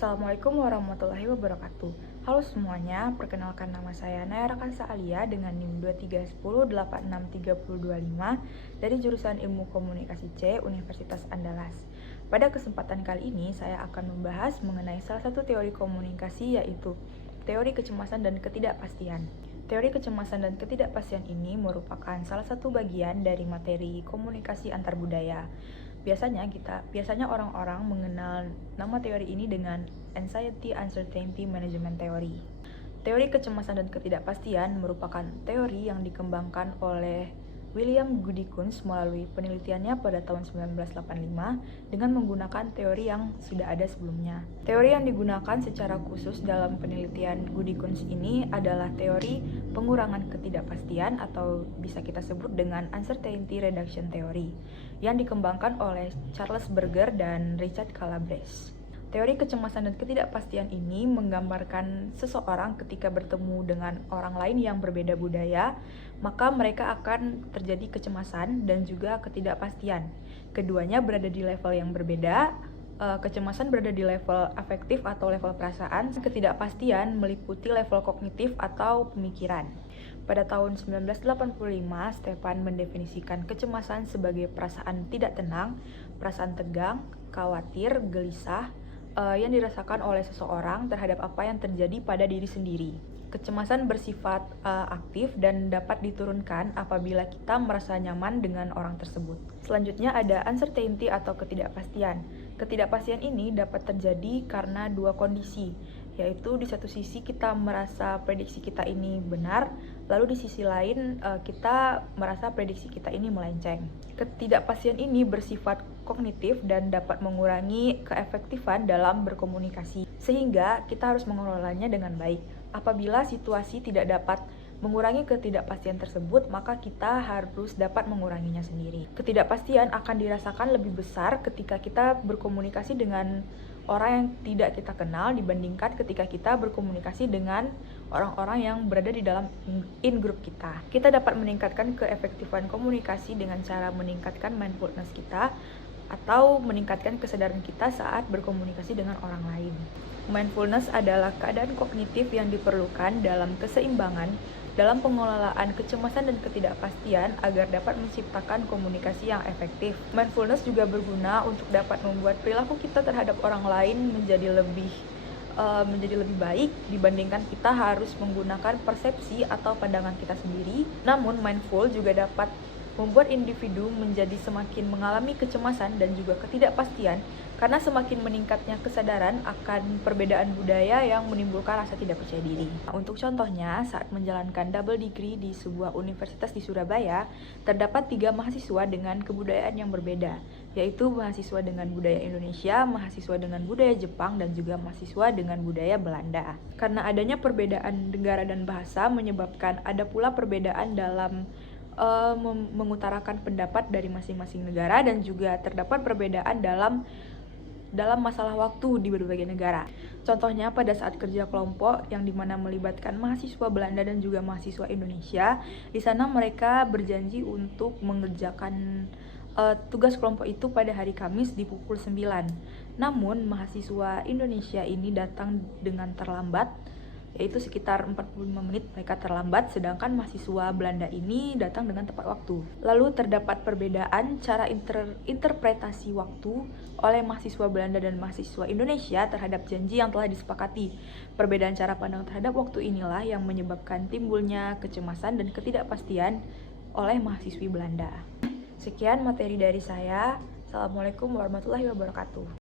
Assalamualaikum warahmatullahi wabarakatuh. Halo semuanya, perkenalkan nama saya Naya Rakansa Alia dengan NIM 2310863025 dari jurusan Ilmu Komunikasi C Universitas Andalas. Pada kesempatan kali ini saya akan membahas mengenai salah satu teori komunikasi, yaitu teori kecemasan dan ketidakpastian. Teori kecemasan dan ketidakpastian ini merupakan salah satu bagian dari materi komunikasi antar budaya. Biasanya orang-orang mengenal nama teori ini dengan Anxiety Uncertainty Management Theory. Teori kecemasan dan ketidakpastian merupakan teori yang dikembangkan oleh William Goody-Kunz melalui penelitiannya pada tahun 1985 dengan menggunakan teori yang sudah ada sebelumnya. Teori yang digunakan secara khusus dalam penelitian Goody-Kunz ini adalah teori pengurangan ketidakpastian atau bisa kita sebut dengan Uncertainty Reduction Theory yang dikembangkan oleh Charles Berger dan Richard Calabrese. Teori kecemasan dan ketidakpastian ini menggambarkan seseorang ketika bertemu dengan orang lain yang berbeda budaya, maka mereka akan terjadi kecemasan dan juga ketidakpastian. Keduanya berada di level yang berbeda. Kecemasan berada di level afektif atau level perasaan, ketidakpastian meliputi level kognitif atau pemikiran. Pada tahun 1985, Stefan mendefinisikan kecemasan sebagai perasaan tidak tenang, perasaan tegang, khawatir, gelisah, yang dirasakan oleh seseorang terhadap apa yang terjadi pada diri sendiri. Kecemasan bersifat aktif dan dapat diturunkan apabila kita merasa nyaman dengan orang tersebut. Selanjutnya ada uncertainty atau ketidakpastian. Ketidakpastian ini dapat terjadi karena dua kondisi, yaitu di satu sisi kita merasa prediksi kita ini benar, lalu di sisi lain kita merasa prediksi kita ini melenceng. Ketidakpastian ini bersifat kognitif dan dapat mengurangi keefektifan dalam berkomunikasi, sehingga kita harus mengelolanya dengan baik. Apabila situasi tidak dapat mengurangi ketidakpastian tersebut, maka kita harus dapat menguranginya sendiri. Ketidakpastian akan dirasakan lebih besar ketika kita berkomunikasi dengan orang yang tidak kita kenal dibandingkan ketika kita berkomunikasi dengan orang-orang yang berada di dalam in-group kita. Kita dapat meningkatkan keefektifan komunikasi dengan cara meningkatkan mindfulness kita atau meningkatkan kesadaran kita saat berkomunikasi dengan orang lain. Mindfulness adalah keadaan kognitif yang diperlukan dalam keseimbangan dalam pengelolaan kecemasan dan ketidakpastian agar dapat menciptakan komunikasi yang efektif. Mindfulness juga berguna untuk dapat membuat perilaku kita terhadap orang lain menjadi lebih baik dibandingkan kita harus menggunakan persepsi atau pandangan kita sendiri. Namun mindful juga dapat membuat individu menjadi semakin mengalami kecemasan dan juga ketidakpastian karena semakin meningkatnya kesadaran akan perbedaan budaya yang menimbulkan rasa tidak percaya diri. Untuk contohnya, saat menjalankan double degree di sebuah universitas di Surabaya, terdapat 3 mahasiswa dengan kebudayaan yang berbeda, yaitu mahasiswa dengan budaya Indonesia, mahasiswa dengan budaya Jepang, dan juga mahasiswa dengan budaya Belanda. Karena adanya perbedaan negara dan bahasa menyebabkan ada pula perbedaan dalam mengutarakan pendapat dari masing-masing negara dan juga terdapat perbedaan dalam masalah waktu di berbagai negara. Contohnya pada saat kerja kelompok yang dimana melibatkan mahasiswa Belanda dan juga mahasiswa Indonesia, di sana mereka berjanji untuk mengerjakan tugas kelompok itu pada hari Kamis di pukul 9. Namun mahasiswa Indonesia ini datang dengan terlambat, yaitu sekitar 45 menit mereka terlambat, sedangkan mahasiswa Belanda ini datang dengan tepat waktu. Lalu terdapat perbedaan cara interpretasi waktu oleh mahasiswa Belanda dan mahasiswa Indonesia terhadap janji yang telah disepakati. Perbedaan cara pandang terhadap waktu inilah yang menyebabkan timbulnya kecemasan dan ketidakpastian oleh mahasiswi Belanda. Sekian materi dari saya. Assalamualaikum warahmatullahi wabarakatuh.